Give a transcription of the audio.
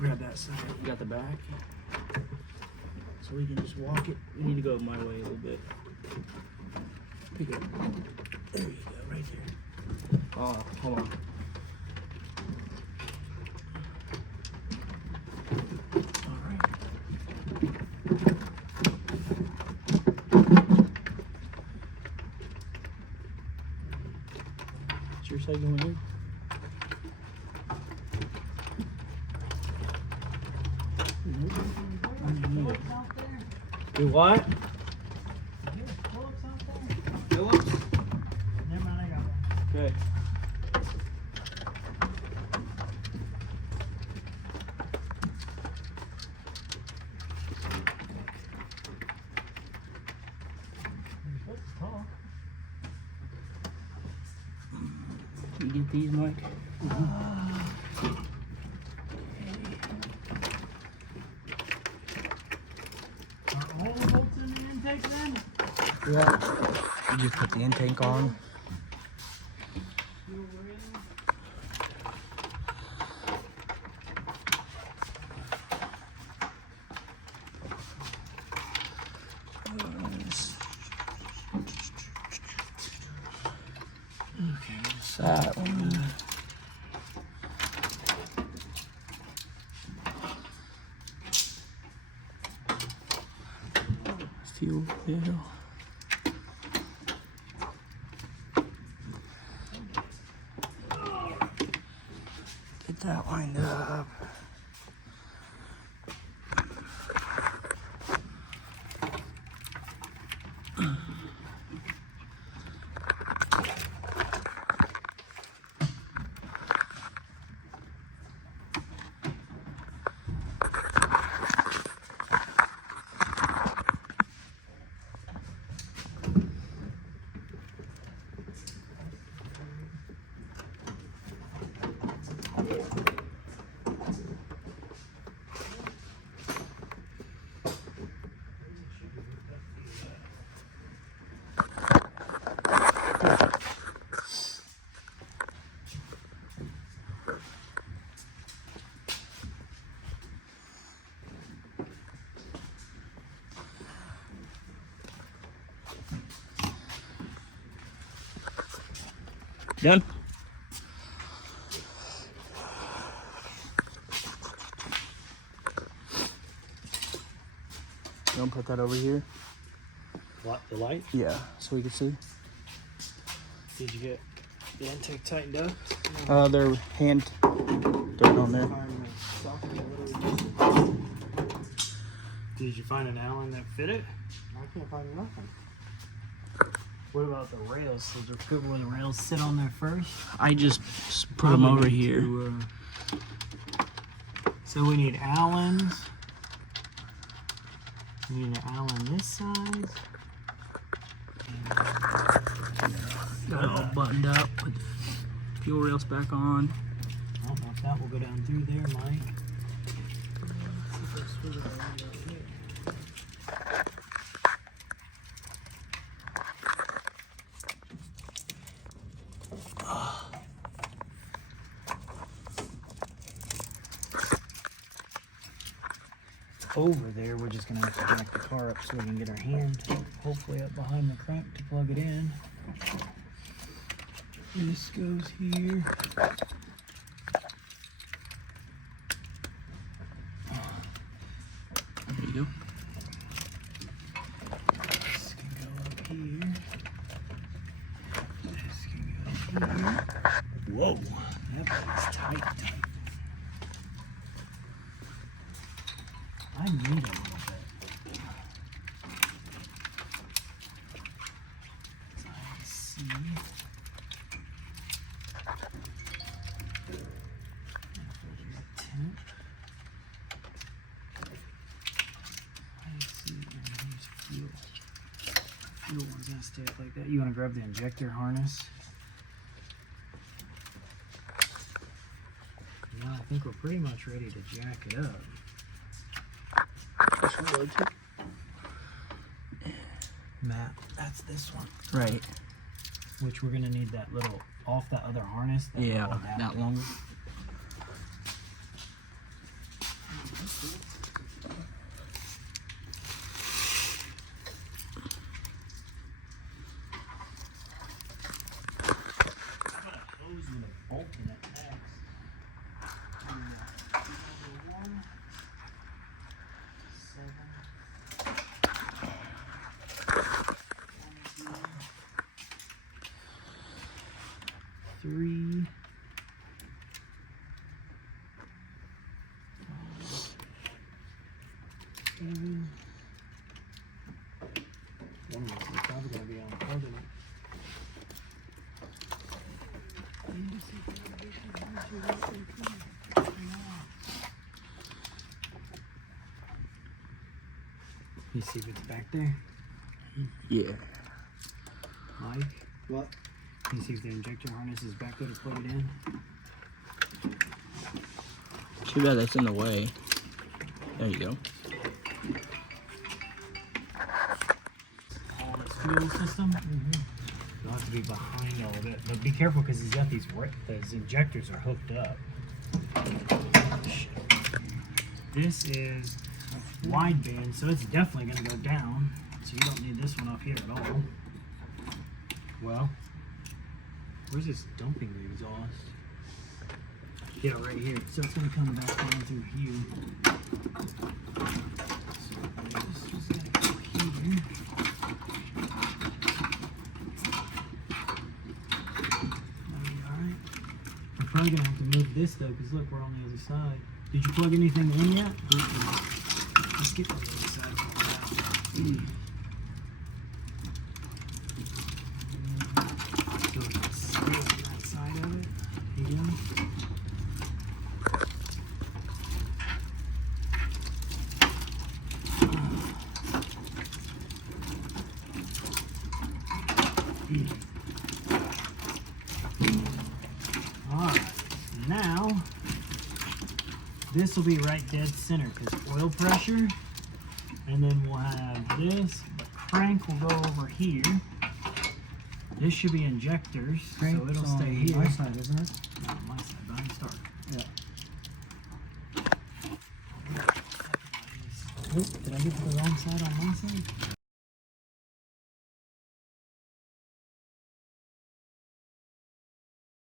grab that side. You got the back. So we can just walk it. We need to go my way a little bit. Pick it up. There you go, right there. Oh, hold on. All right. Is your side going in? Do what? Phillips? Never mind, I got one. Okay. Can you get these, Mike? Yeah. You just put the intake on. Okay, That one. Fuel bill. Get that lined up. Done? You want to put that over here? What, the light? Yeah, so we can see. Did you get the intake tightened up? Their hand dirt on there. Did you find an Allen that fit it? I can't find nothing. What about the rails? Is it good where the rails sit on there first? I just put them over Probably need here. to, so we need Allens. We need an Allen this size. Got it all buttoned up. Put the fuel rails back on. I don't know if that will go down through there, Mike. Over there, we're just gonna have to jack the car up so we can get our hand hopefully up behind the crank to plug it in. This goes here. There you go. This can go up here. This can go up here. Whoa, that thing's tight. I need a little bit. I see. Fuel one's gonna stay up like that. You wanna grab the injector harness? Yeah, I think we're pretty much ready to jack it up. Matt, that's this one. Right. Which we're gonna need that little off that other harness. That Yeah, little adapter. that longer. Hose with a bolt in it next. One, 7, 3, 7. One of these is probably gonna be on part of it. You see what's back there? Yeah. Mike? What? You see if the injector harness is back there to plug it in? Too bad that's in the way. There you go. All this fuel system. You'll have to be behind all of it, but be careful because he's got these injectors are hooked up. This is wideband, so it's definitely going to go down. So you don't need this one up here at all. Well, where's this dumping the exhaust? Yeah, right here. So it's going to come back down through here. So this is going to go here. Probably gonna have to move this though, because look, we're on the other side. Did you plug anything in yet? Let's get to the other side. So it's stay on that side of it. Here you go. Alright, now this will be right dead center because oil pressure, and then we'll have this. The crank will go over here. This should be injectors, so it'll stay here. My side, isn't it? Not on my side, but I can start. Yeah. Oop, did I get to the wrong side on my side?